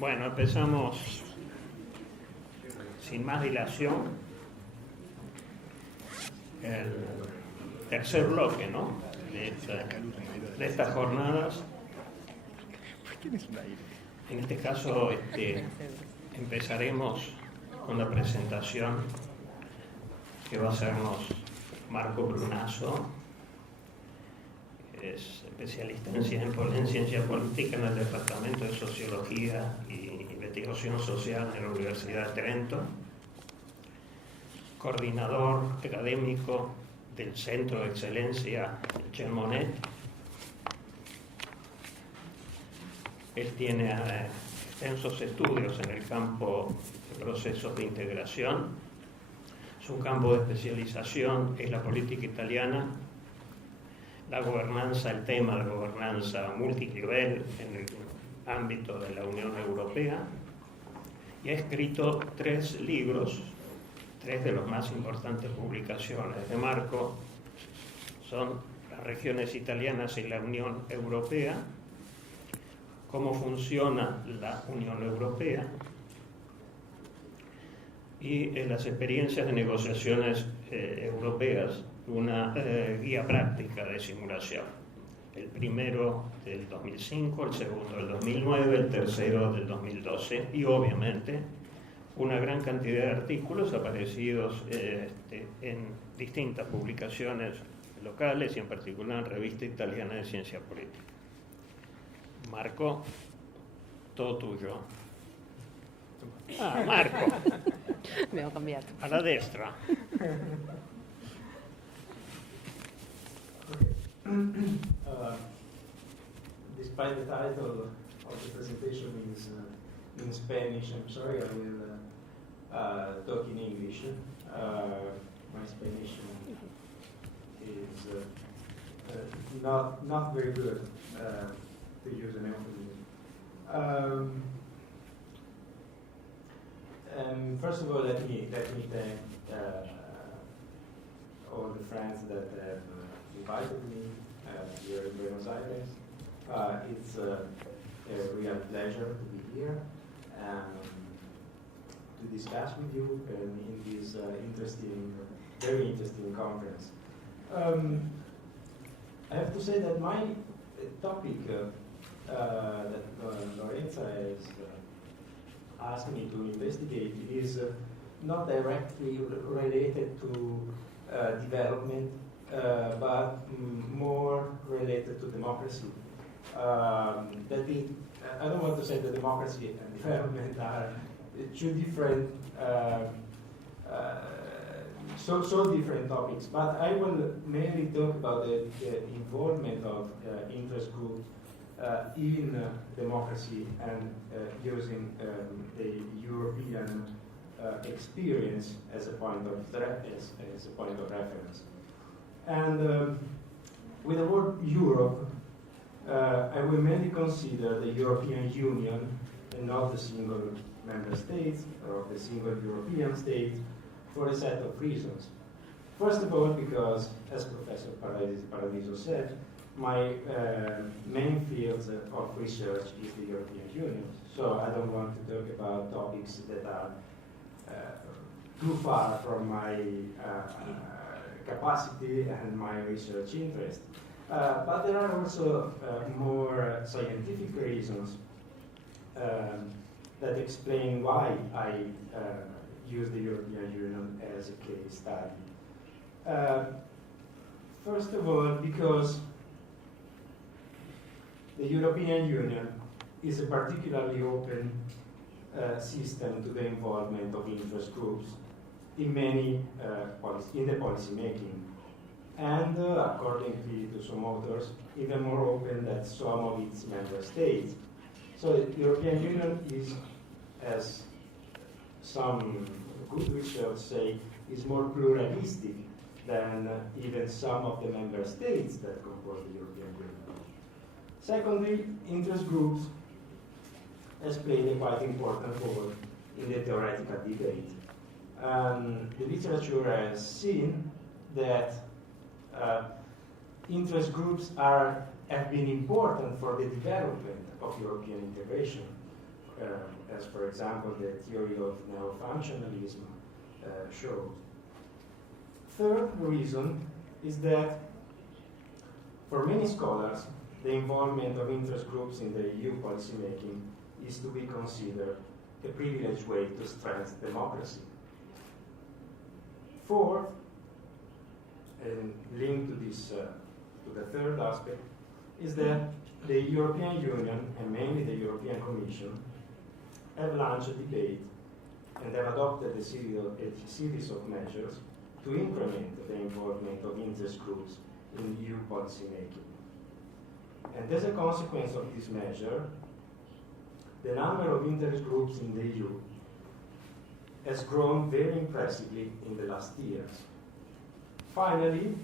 Bueno, empezamos sin más dilación el tercer bloque, ¿no? de estas jornadas. En este caso empezaremos con la presentación que va a hacernos Marco Brunazzo, que es especialista en ciencia política en el Departamento de Sociología y Investigación Social en la Universidad de Trento, coordinador académico del Centro de Excelencia CEJM. Él tiene extensos estudios en el campo de procesos de integración. Su campo de especialización es la política italiana, la gobernanza, el tema de gobernanza multinivel en el ámbito de la Unión Europea, y ha escrito 3 libros. 3 de las más importantes publicaciones de Marco son Las regiones italianas y la Unión Europea, Cómo funciona la Unión Europea, y las experiencias de negociaciones europeas, una guía práctica de simulación. El primero del 2005, el segundo del 2009, el tercero del 2012, y obviamente una gran cantidad de artículos aparecidos en distintas publicaciones locales y en particular en Revista Italiana de Ciencia Política. Marco, todo tuyo. Ah, Marco. Abbiamo cambiato. Alla destra. Despite the title of the presentation is in Spanish, I'm sorry, I will talk in English. My Spanish is not very good, to use an euphemism. First of all, let me thank all the friends that have invited me here in Buenos Aires. It's a real pleasure to be here to discuss with you in this very interesting conference. I have to say that my topic that Lorenza has asked me to investigate is not directly related to development, but more related to democracy. That is, I don't want to say that democracy and development are 2 different, so different topics. But I will mainly talk about the involvement of interest groups in democracy and using the European experience as a point of reference. And with the word Europe, I will mainly consider the European Union and not the single member states or the single European state for a set of reasons. First of all, because, as Professor Paradiso said, my main field of research is the European Union, so I don't want to talk about topics that are too far from my capacity and my research interest. But there are also more scientific reasons that explain why I use the European Union as a case study. First of all, because the European Union is a particularly open system to the involvement of interest groups in many in the policy making, and according to some authors, even more open than some of its member states. So the European Union is, as some good research say, is more pluralistic than even some of the member states that compose the European Union. Secondly, interest groups has played a quite important role in the theoretical debate. The literature has seen that interest groups have been important for the development of European integration. as for example the theory of neo-functionalism showed. Third reason is that for many scholars, the involvement of interest groups in the EU policymaking is to be considered a privileged way to strengthen democracy. Fourth, and linked to this, to the third aspect, is that the European Union, and mainly the European Commission, have launched a debate and have adopted a series of measures to implement the involvement of interest groups in EU policymaking. And as a consequence of this measure, the number of interest groups in the EU has grown very impressively in the last years. Finally,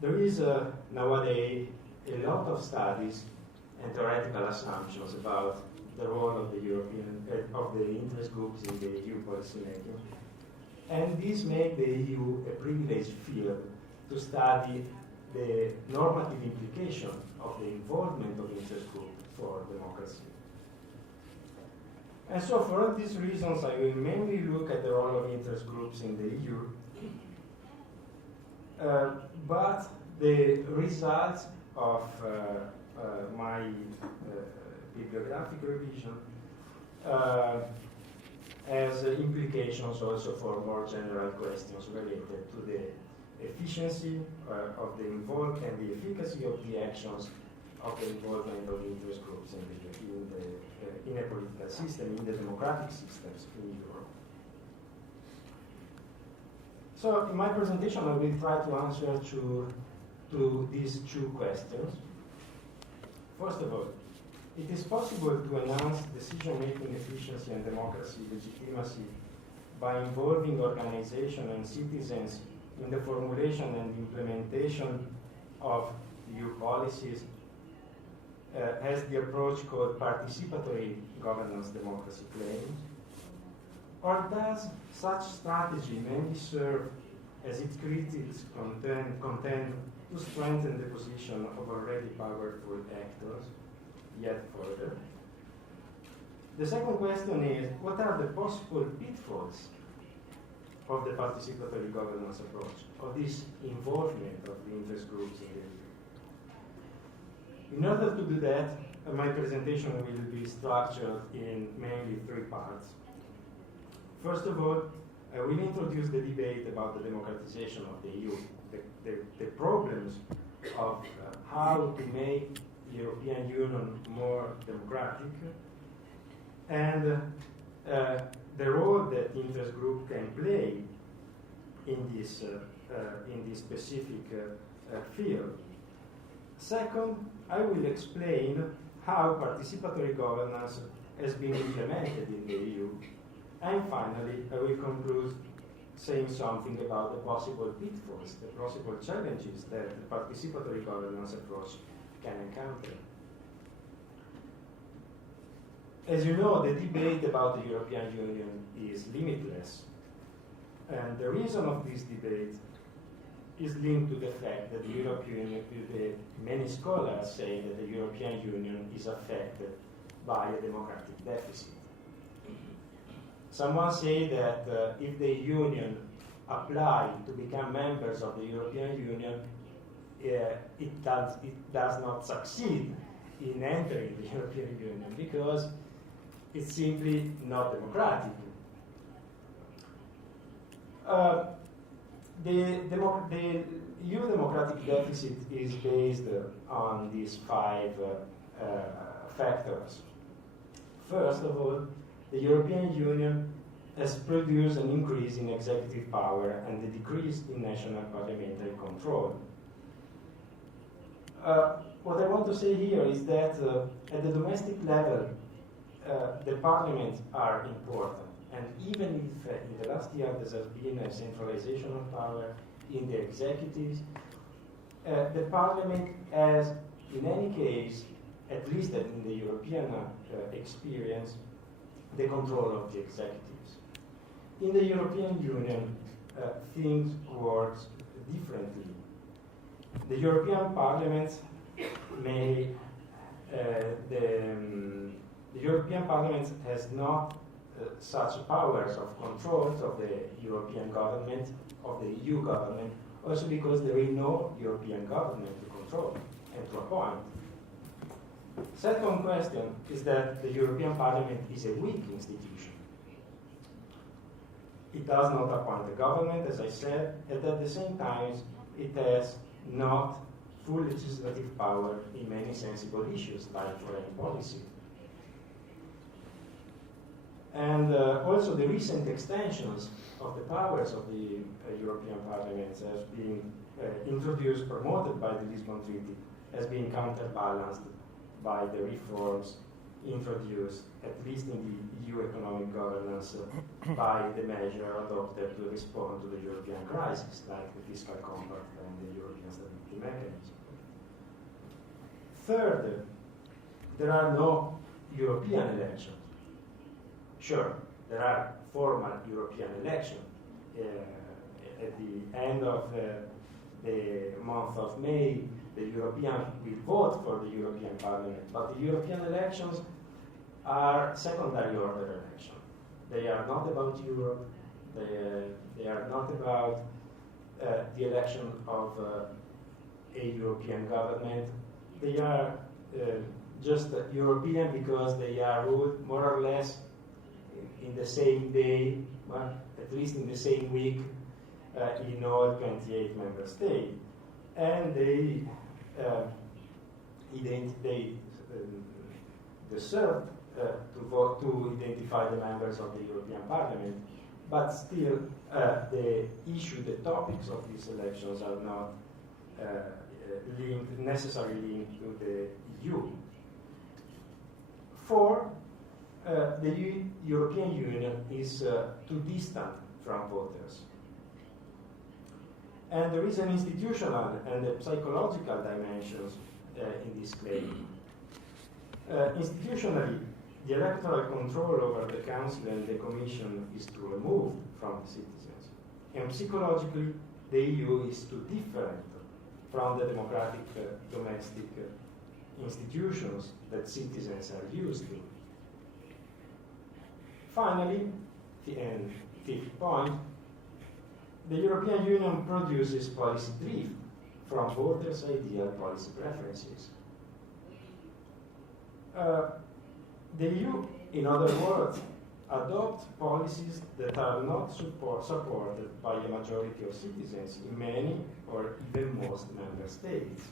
there is nowadays a lot of studies and theoretical assumptions about the role of the interest groups in the EU policymaking, and these make the EU a privileged field to study the normative implication of the involvement of interest groups for democracy. And so for all these reasons, I will mainly look at the role of interest groups in the EU, but the results of my bibliographic revision has implications also for more general questions related to the efficiency of the involvement and the efficacy of the actions of the involvement of interest groups in a political system, in the democratic systems in Europe. So in my presentation, I will try to answer to these two questions. First of all, it is possible to enhance decision-making efficiency and democracy legitimacy by involving organizations and citizens in the formulation and implementation of EU policies, as the approach called participatory governance democracy claims? Or does such strategy mainly serve as its critics contend to strengthen the position of already powerful actors yet further? The second question is, what are the possible pitfalls of the participatory governance approach, of this involvement of the interest groups in the EU? In order to do that, my presentation will be structured in mainly three parts. First of all, I will introduce the debate about the democratization of the EU, the problems of how to make the European Union more democratic, and the role that interest group can play in this specific field. Second, I will explain how participatory governance has been implemented in the EU. And finally, I will conclude saying something about the possible pitfalls, the possible challenges that the participatory governance approach can encounter. As you know, the debate about the European Union is limitless. And the reason of this debate is linked to the fact that the European Union, many scholars say that the European Union is affected by a democratic deficit. Someone say that if the Union applied to become members of the European Union, it does not succeed in entering the European Union because it's simply not democratic. The EU democratic deficit is based on these five factors. First of all, the European Union has produced an increase in executive power and a decrease in national parliamentary control. What I want to say here is that at the domestic level, the parliaments are important. And even if in the last year there has been a centralization of power in the executives, the parliament has, in any case, at least in the European experience, the control of the executives. In the European Union, things work differently. The European Parliament may, European Parliament has not such powers of control of the European government, of the EU government, also because there is no European government to control and to appoint. Second question is that the European Parliament is a weak institution. It does not appoint the government, as I said, and at the same time, it has not full legislative power in many sensible issues like foreign policy. And also the recent extensions of the powers of the European Parliament has been introduced, promoted by the Lisbon Treaty, has been counterbalanced by the reforms introduced, at least in the EU economic governance, by the measure adopted to respond to the European crisis, like the fiscal compact and the European stability mechanism. Third, there are no European elections. Sure, there are formal European elections. At the end of the month of May, the Europeans will vote for the European Parliament, but the European elections are secondary order elections. They are not about Europe, they are not about the election of a European government. They are just European because they are ruled more or less in the same day, well, at least in the same week, in all 28 member states. And they deserve to vote to identify the members of the European Parliament, but still the issue, the topics of these elections are not necessarily linked to the EU. Four, the European Union is too distant from voters. And there is an institutional and a psychological dimensions in this claim. Institutionally, the electoral control over the Council and the Commission is too removed from the citizens. And psychologically, the EU is too different from the democratic domestic institutions that citizens are used to. Finally, and fifth point, the European Union produces policy drift from voters' ideal policy preferences. The EU, in other words, adopts policies that are not supported by a majority of citizens in many or even most member states.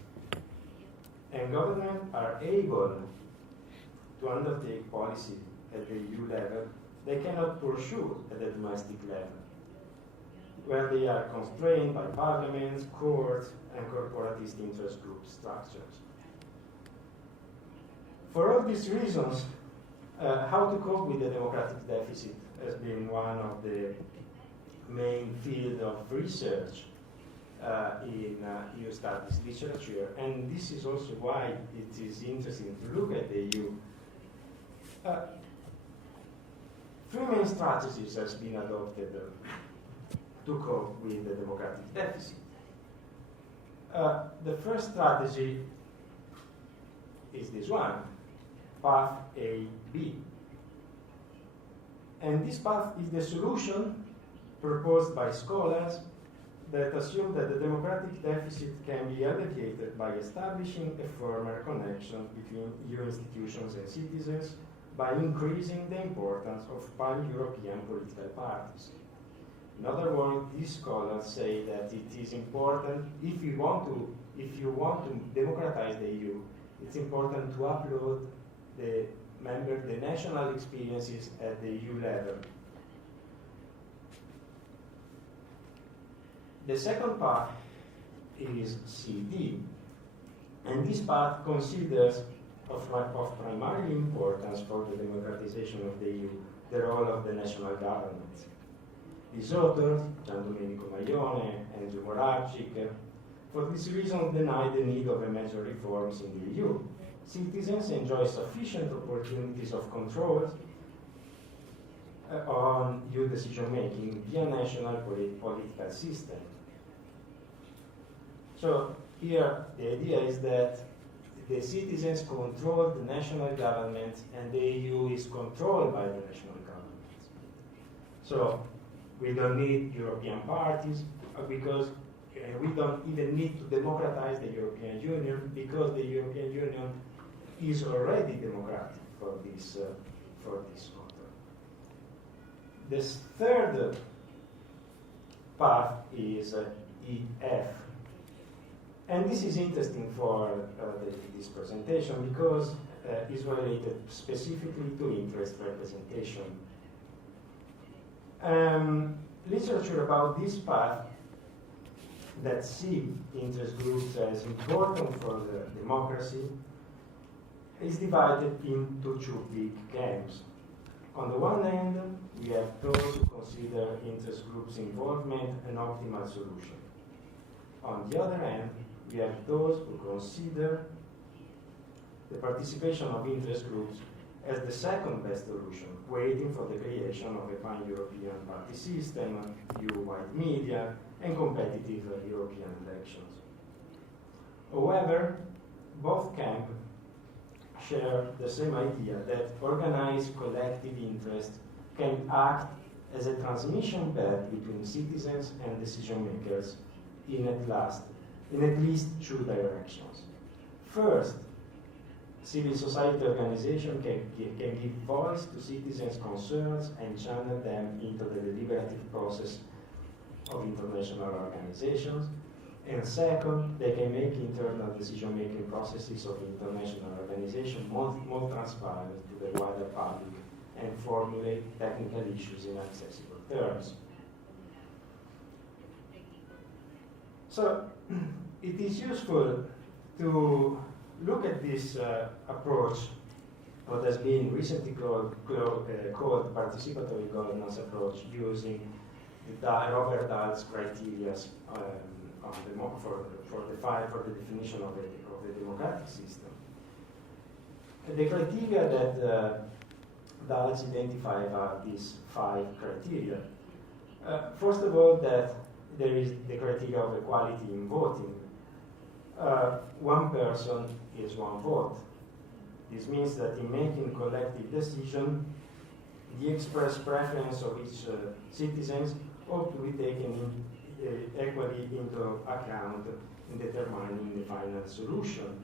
And governments are able to undertake policy at the EU level they cannot pursue at the domestic level, where they are constrained by parliaments, courts, and corporatist interest group structures. For all these reasons, how to cope with the democratic deficit has been one of the main fields of research in EU studies literature, and this is also why it is interesting to look at the EU. Three main strategies has been adopted to cope with the democratic deficit. The first strategy is this one, path A, B. And this path is the solution proposed by scholars that assume that the democratic deficit can be alleviated by establishing a firmer connection between EU institutions and citizens by increasing the importance of pan-European political parties. In other words, these scholars say that it is important, if you want to democratize the EU, it's important to upload the national experiences at the EU level. The second path is CD, and this path considers of primary importance for the democratization of the EU the role of the national governments. These authors, Gian Domenico Maione, Andrew Moravcik, for this reason deny the need of a major reforms in the EU. Citizens enjoy sufficient opportunities of control on EU decision-making via national political system. So here the idea is that the citizens control the national government and the EU is controlled by the national government. So we don't need European parties because we don't even need to democratize the European Union because the European Union is already democratic for this author. This third path is EF. And this is interesting for this presentation because it's related specifically to interest representation. Literature about this path that see interest groups as important for the democracy is divided into two big camps. On the one hand, we have those who consider interest groups' involvement an optimal solution. On the other hand, we have those who consider the participation of interest groups as the second best solution, waiting for the creation of a pan-European party system, EU-wide media, and competitive European elections. However, both camps share the same idea that organized collective interest can act as a transmission bed between citizens and decision makers in at least two directions. First, civil society organization can give voice to citizens' concerns and channel them into the deliberative process of international organizations. And second, they can make internal decision-making processes of international organizations more transparent to the wider public and formulate technical issues in accessible terms. So it is useful to look at this approach, what has been recently called participatory governance approach, using the Robert Dahl's criteria for the definition of the democratic system. The criteria that Dahl's identified are these 5 criteria. First of all, that there is the criteria of equality in voting. One person is one vote. This means that in making collective decision, the express preference of each citizens ought to be taken equally into account in determining the final solution.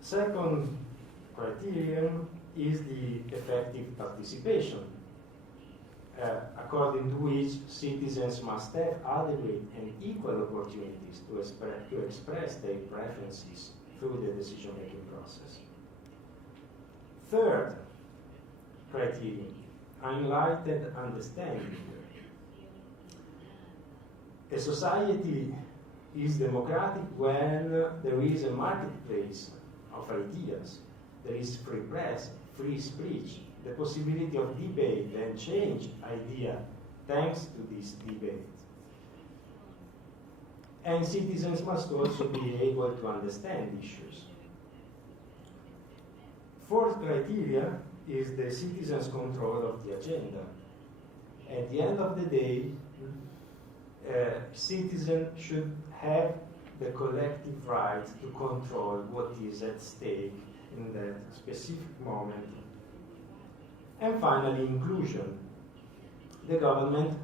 Second criterion is the effective participation, according to which citizens must have adequate and equal opportunities to express their preferences through the decision-making process. Third criterion, enlightened understanding. A society is democratic when there is a marketplace of ideas, there is free press, free speech, the possibility of debate and change idea thanks to this debate. And citizens must also be able to understand issues. Fourth criteria is the citizens' control of the agenda. At the end of the day, citizens should have the collective right to control what is at stake in that specific moment. And finally, inclusion. The government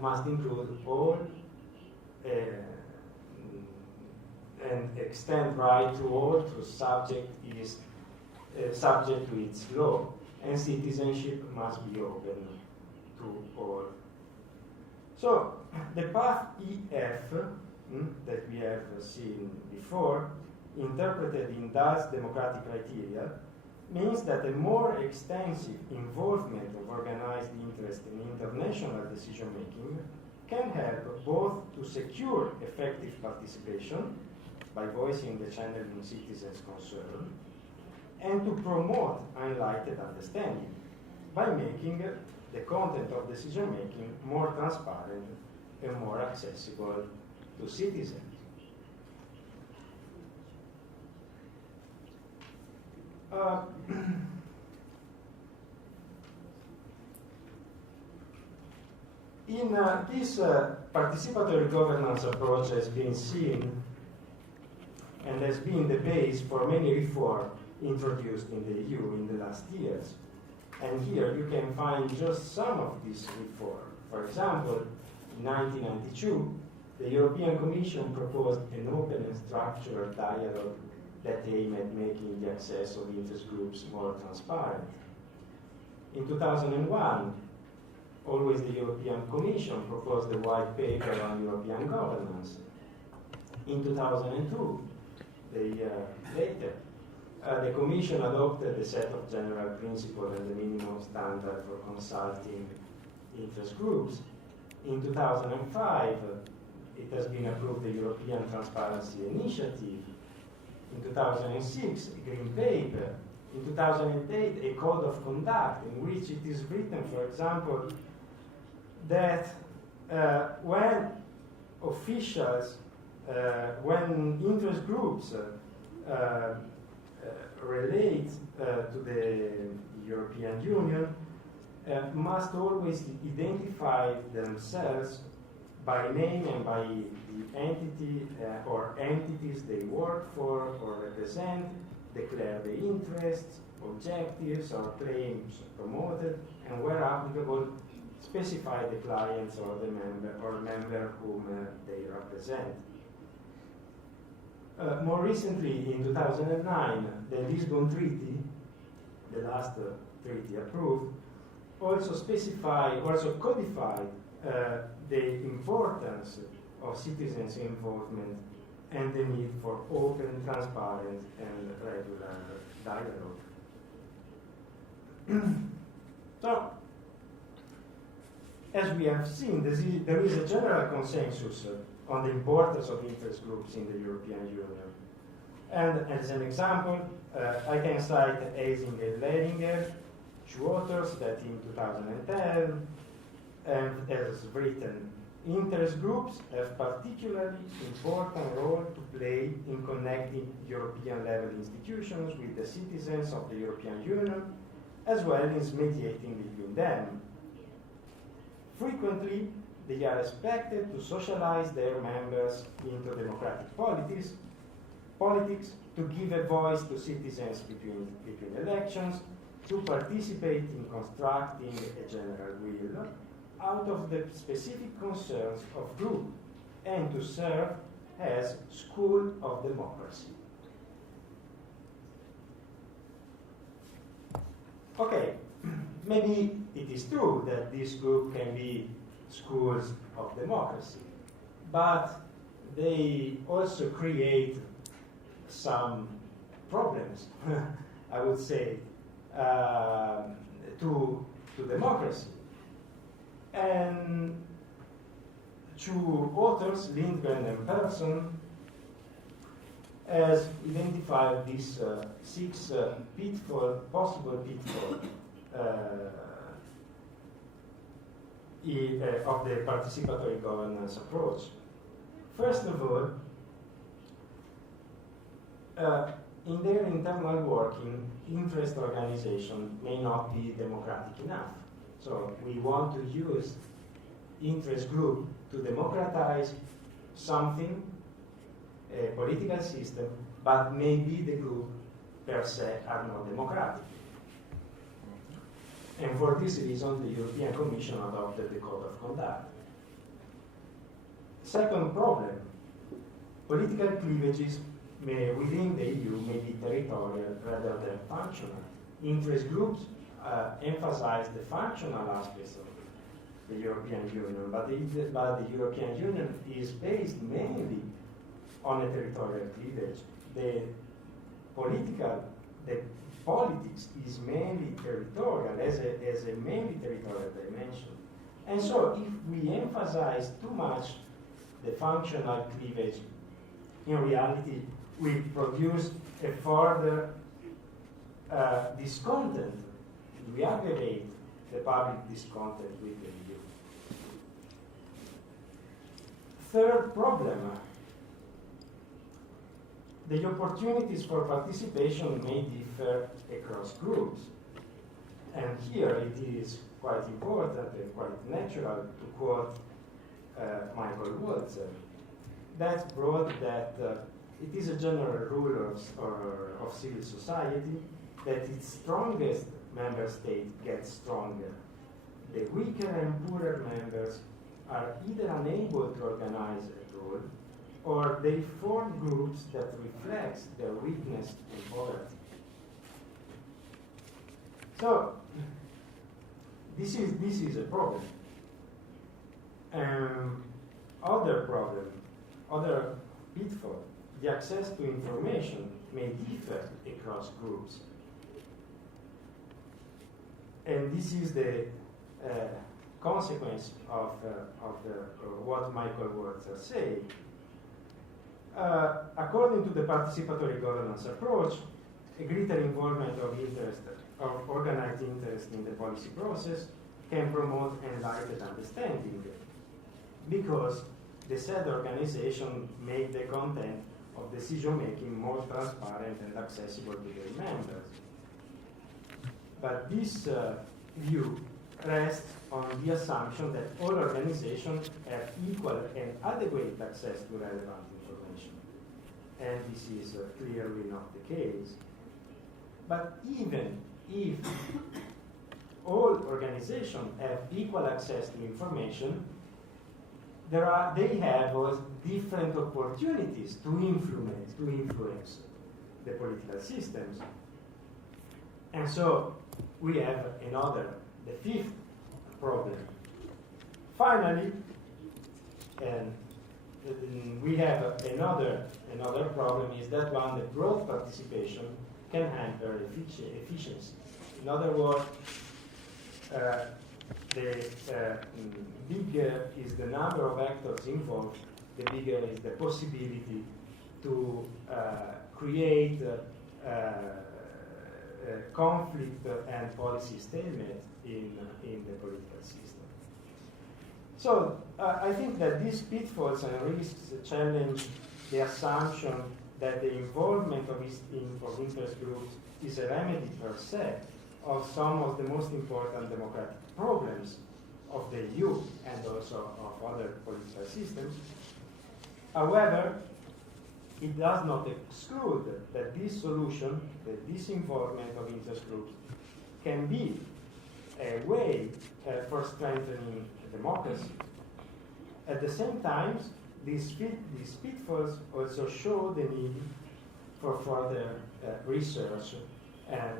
must include all and extend right to all whose subject is subject to its law, and citizenship must be open to all. So the path EF that we have seen before, interpreted in Dahl's democratic criteria, means that a more extensive involvement of organized interest in international decision-making can help both to secure effective participation by voicing the channeling citizens' concern, and to promote enlightened understanding by making the content of decision-making more transparent and more accessible to citizens. In this participatory governance approach has been seen and has been the base for many reforms introduced in the EU in the last years. And here you can find just some of these reforms. For example, in 1992, the European Commission proposed an open and structured dialogue that aimed at making the access of interest groups more transparent. In 2001, always the European Commission proposed a white paper on European governance. In 2002, the year later, the Commission adopted a set of general principles and the minimum standard for consulting interest groups. In 2005, it has been approved the European Transparency Initiative. In 2006, a Green Paper. In 2008, a Code of Conduct in which it is written, for example, that when officials, when interest groups relate to the European Union, must always identify themselves by name and by the entity or entities they work for or represent, declare the interests, objectives, or claims promoted, and where applicable, specify the clients or the member whom they represent. More recently, in 2009, the Lisbon Treaty, the last treaty approved, also codified the importance of citizens' involvement and the need for open, transparent, and regular dialogue. So, as we have seen, there is a general consensus on the importance of interest groups in the European Union. And as an example, I can cite Eising and Lehringer, two authors that in 2010 has written, interest groups have particularly important role to play in connecting European level institutions with the citizens of the European Union, as well as mediating between them. Frequently, they are expected to socialize their members into democratic politics, to give a voice to citizens between elections, to participate in constructing a general will out of the specific concerns of group, and to serve as school of democracy. Okay, maybe it is true that this group can be schools of democracy, but they also create some problems, I would say, to democracy. And two authors, Lindgren and Persson, has identified these six possible pitfalls of the participatory governance approach. First of all, in their internal working, interest organization may not be democratic enough. So we want to use interest group to democratize something, a political system, but maybe the group per se are not democratic. And for this reason, the European Commission adopted the Code of Conduct. Second problem, political cleavages within the EU may be territorial rather than functional. Interest groups emphasize the functional aspects of the European Union, but the European Union is based mainly on a territorial cleavage. The politics is mainly territorial, as a mainly territorial dimension. And so if we emphasize too much the functional cleavage, in reality, we produce a further discontent. We aggravate the public discontent with the EU. Third problem, the opportunities for participation may differ across groups. And here it is quite important and quite natural to quote Michael Walzer, that wrote that it is a general rule of civil society that its strongest member state gets stronger. The weaker and poorer members are either unable to organize at all, or they form groups that reflect their weakness and poverty. So, this is a problem. Other problem, other pitfall, the access to information may differ across groups. And this is the consequence of what Michael Werther said. According to the participatory governance approach, a greater involvement of organized interest in the policy process can promote enlightened understanding, because the said organization make the content of decision-making more transparent and accessible to their members. But this view rests on the assumption that all organizations have equal and adequate access to relevant information. And this is clearly not the case. But even if all organizations have equal access to information, they have different opportunities to influence the political systems. And so we have the fifth problem. Finally, and we have another problem, is that one that broad participation can hamper efficiency. In other words, the bigger is the number of actors involved, the bigger is the possibility to create conflict and policy stalemate in the political system. So I think that these pitfalls and risks challenge the assumption that the involvement of interest groups is a remedy per se of some of the most important democratic problems of the EU and also of other political systems. However, it does not exclude that this solution, that this involvement of interest groups, can be a way for strengthening democracy. At the same time, these pitfalls also show the need for further research and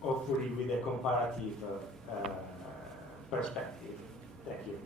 hopefully with a comparative perspective. Thank you.